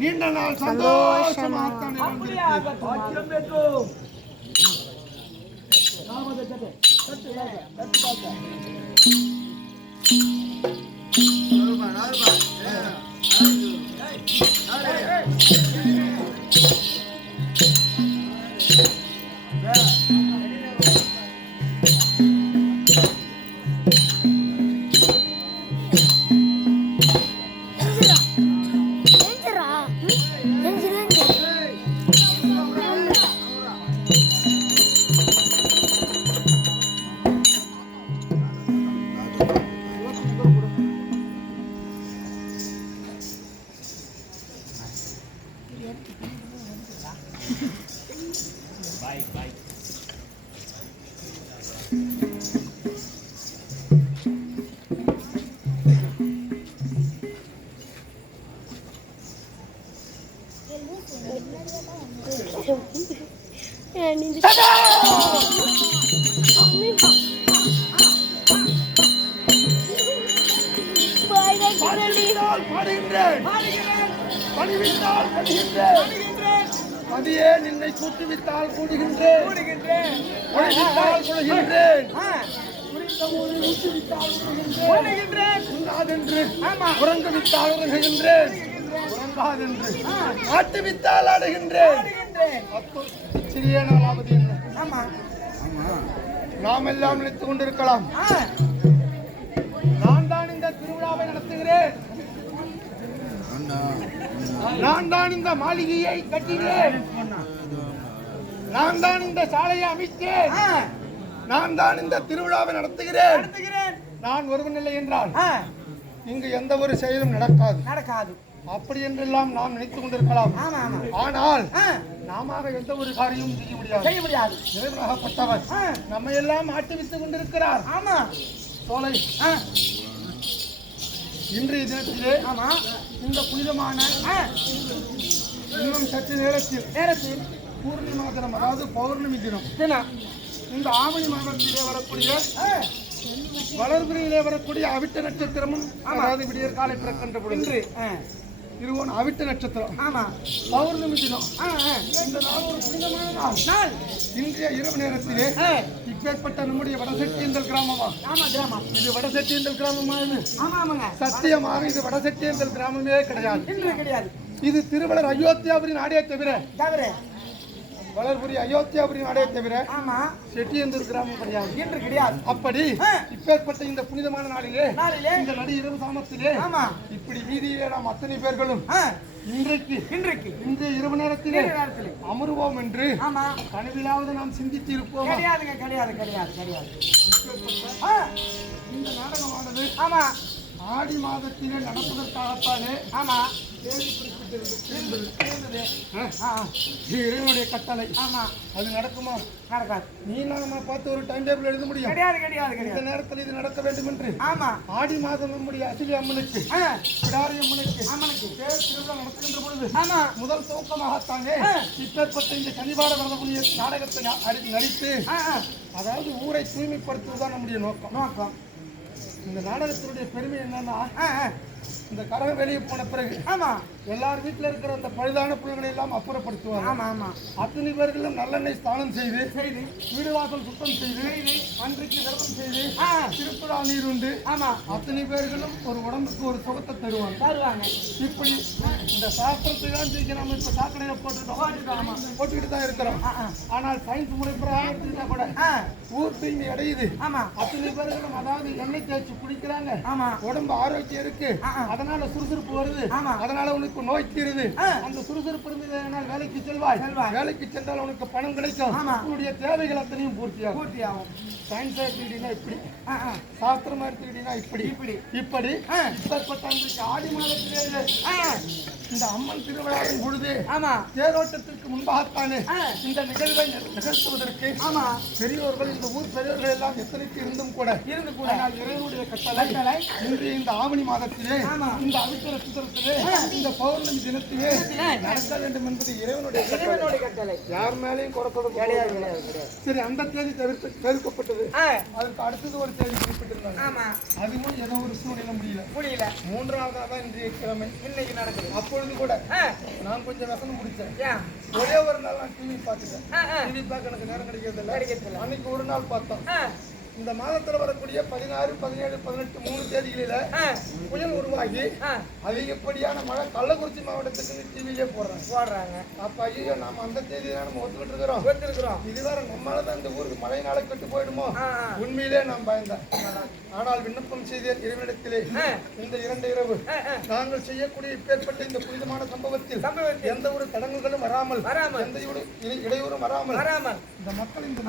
நீண்ட நாள் சந்தோஷமாக பதியே நின்னை சுட்டுவித்தால் கூடுகின்றேன் உறங்குவித்தால் உறங்குகின்றேன் உறங்காதென்று ஆட்டுவித்தால் ஆடுகின்றேன். சிறிய நாளாவது என்ன நாம் எல்லாம் நினைத்துக் கொண்டிருக்கலாம். நான் தான் இந்த திருவிழாவை நடத்துகிறேன், நான் தான் இந்த மாளிகையை கட்டினேன், நான் தான் இந்த சாலையை அமைத்தேன், நான் தான் இந்த திருவிழாவை நடத்துகிறேன். நான் ஒருவன் இல்லை என்றால் இங்கு எந்த ஒரு செயலும் நடக்காது. அப்படி என்றெல்லாம் நாம் நினைத்துக் கொண்டிருக்கலாம். ஆனால் நாம எந்த ஒரு காரியமும் செய்ய முடியாது. இறைவனாகப்பட்டவர் நம்ம எல்லாம் ஆட்டுவித்துக் கொண்டிருக்கிறார். சோலை இன்றைய தினத்திலே இந்த புனிதமான இன்னும் சற்று நேரத்தில் பூர்ணிமா தினம், அதாவது பௌர்ணமி தினம் இந்த ஆவணி மாதத்திலே வரக்கூடிய வளர்பிறையிலே வரக்கூடிய அவிட்ட நட்சத்திரமும், அதாவது விடியற் காலை பிறக்கின்ற பொழுது இருவோன் அவிட்ட நட்சத்திரம், பௌர்ணமி தினம். இந்த நாள் ஒரு புனிதமான நாள். இன்றைய இரவு நேரத்திலே இப்பேற்பட்ட நம்முடைய வடசெட்டியந்தல் கிராமமா? இது வடசெட்டியந்தல் கிராமமா? இது சத்தியமாக இது வடசெட்டியந்தல் கிராமமே கிடையாது. இது திருவள்ளர் அயோத்தியாபுரி நாடே தவிர, வளர்புரி அயோத்தியாபுரி நாடே தவிர செட்டியந்தூர் கிராமம் கிடையாது. அப்படி இப்பேற்பட்ட இந்த புனிதமான நாளிலே இந்த நடு இரவு சாமத்திலே இப்படி வீதியிலே நாம் அத்தனை பேர்களும் இன்றைக்கு இன்றைய இரவு நேரத்திலே அமருவோம் என்று கனவிலாவது நாம் சிந்தித்து இருப்போம். இந்த நாடகமானது ஆடி மாதத்திலே நடப்பதற்காகத்தானே இறைவனுடைய கட்டளை. அது நடக்குமா? நடக்காது. நீ நாம பார்த்து ஒரு டைம் டேபிள் எழுத முடியும்? கிடையாது. இந்த நேரத்தில் இது நடக்க வேண்டும் என்று ஆடி மாதம் நம்முடைய அசிலி அம்மனுக்கு, பிடாரி அம்மனுக்கு திருவிழா நடத்துகின்ற பொழுது முதல் துவக்கமாகத்தானே இப்பேற்பட்ட இந்த சனிவார வரக்கூடிய நாடகத்தை நடித்து, அதாவது ஊரை தூய்மைப்படுத்துவதுதான் நம்முடைய நோக்கம். இந்த நாடகத்தினுடைய பெருமை என்னன்னா, இந்த கரகம் வெளியே போன பிறகு எல்லார் வீட்டுல இருக்கிற அந்த பழுதான புல்களை எல்லாம் அப்புறப்படுத்துவாங்க. அத்தனை பேர்களும் நல்லெண்ணெய் ஸ்நானம் செய்து வீடு வாசல் சுத்தம் செய்து அன்றைக்கு விரதம் செய்து திருப்புழா நீர் உண்டு அத்தனை பேர்களும் ஒரு உடம்புக்கு ஒரு சுகத்தை தருவாங்க. இப்படி இந்த சாஸ்திரத்தை தான் தூக்கி நம்ம இப்ப சாக்கடையில போட்டுக்கிட்டு தான் இருக்கிறோம். ஆனால் சயின்ஸ் முறை பிரகாரம் எடுத்துக்கிட்டா கூட ஊர் தூய்மை அடையுது. அத்தனை பேர்களும் அதாவது எண்ணெய் தேய்ச்சி குடிக்கிறாங்க. உடம்பு ஆரோக்கியம் இருக்கு, அதனால சுறுசுறுப்பு வருது, அதனால உனக்கு நோய் தீருது. அந்த சுறுசுறுப்பு இருந்ததுனால் வேலைக்கு செல்வாய், வேலைக்கு சென்றால் உனக்கு பணம் கிடைக்கும், உன்னுடைய தேவைகள் அத்தனையும் பூர்த்தியாகும். சயின்ஸ் எடுத்துக்கிட்டீங்கன்னா இப்படி, சாஸ்திரமா எடுத்துக்கிட்டீங்கன்னா இப்படி இப்பேற்பட்ட அன்றைக்கு ஆடி மாதத்திலே இந்த அம்மன் திருவிழாவின் பொழுது தேரோட்டத்திற்கு முன்பாகத்தானே இந்த நிகழ்வை நிகழ்த்துவதற்கு பெரியோர்கள், இந்த ஊர் பெரியோர்கள் எல்லாம் எத்தனைக்கு இருந்தும் கூட இறைவனுடைய கட்டளை இன்றைய இந்த ஆவணி மாதத்திலே இந்த அவிட்ட நட்சத்திரத்திலே இந்த பௌர்ணமி தினத்திலே நடக்க வேண்டும் என்பது இறைவனுடைய கட்டளை. யார் மேலேயும் குறைப்பது கிடையாது. சரி, அந்த தேதி தவிர்க்கப்பட்டது. அதற்கு அடுத்தது ஒரு தேதி குறிப்பிட்டிருந்தாங்க. அதுவும் ஏதோ ஒரு சூழ்நிலை முடியல. மூன்றாவதாக இன்றைய கிழமை இன்னைக்கு நடக்குது. அப்பொழுது கூட நான் கொஞ்சம் வசனம் முடிச்சேன். ஒரே ஒரு நாள் நான் டிவி பார்த்துட்டேன். டிவி பார்க்க எனக்கு நேரம் கிடைக்கிறது. அன்னைக்கு ஒரு நாள் பார்த்தோம். இந்த மாதத்துல வரக்கூடிய 16, 17, 18 3 தேதிகளில புயல் உருவாகி அதிகப்படியான மழை கள்ளக்குறிச்சி மாவட்டத்துக்கு டிவிலே போடுறாங்க. அப்ப ஐயோ நாம அந்த தேதி தான் நம்ம ஒத்துக்கிட்டு இருக்கிறோம். இது வேற நம்மளாலதான் இந்த ஊருக்கு மழையினால கெட்டு போயிடுமோ, உண்மையிலே நான் பயந்தேன். ஆனால் விண்ணப்பம் செய்த இறைவனிடத்திலே இந்த 2 இரவு நாங்கள் செய்யக்கூடிய இப்பேற்பட்ட இந்த புனிதமான சம்பவத்தில் எந்த ஒரு தடங்குகளும் வராமல், எந்த இடையூறும் வராமல் இந்த மக்கள் இந்த